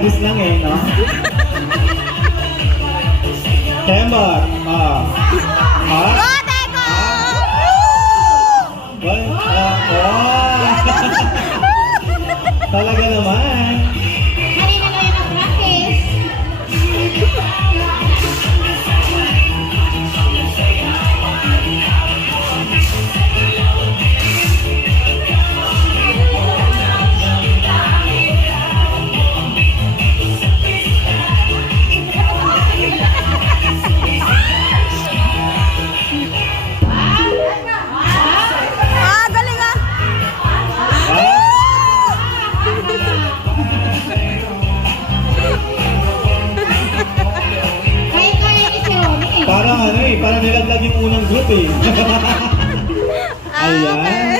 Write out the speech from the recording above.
studies lang eh, no? Tembak. Bote ko! Talaga naman. Kanina kayo mag-practice. Galing ah! Kaya ni si Ronnie eh. Parang ano eh, parang nilaglag yung unang group eh. Ayan.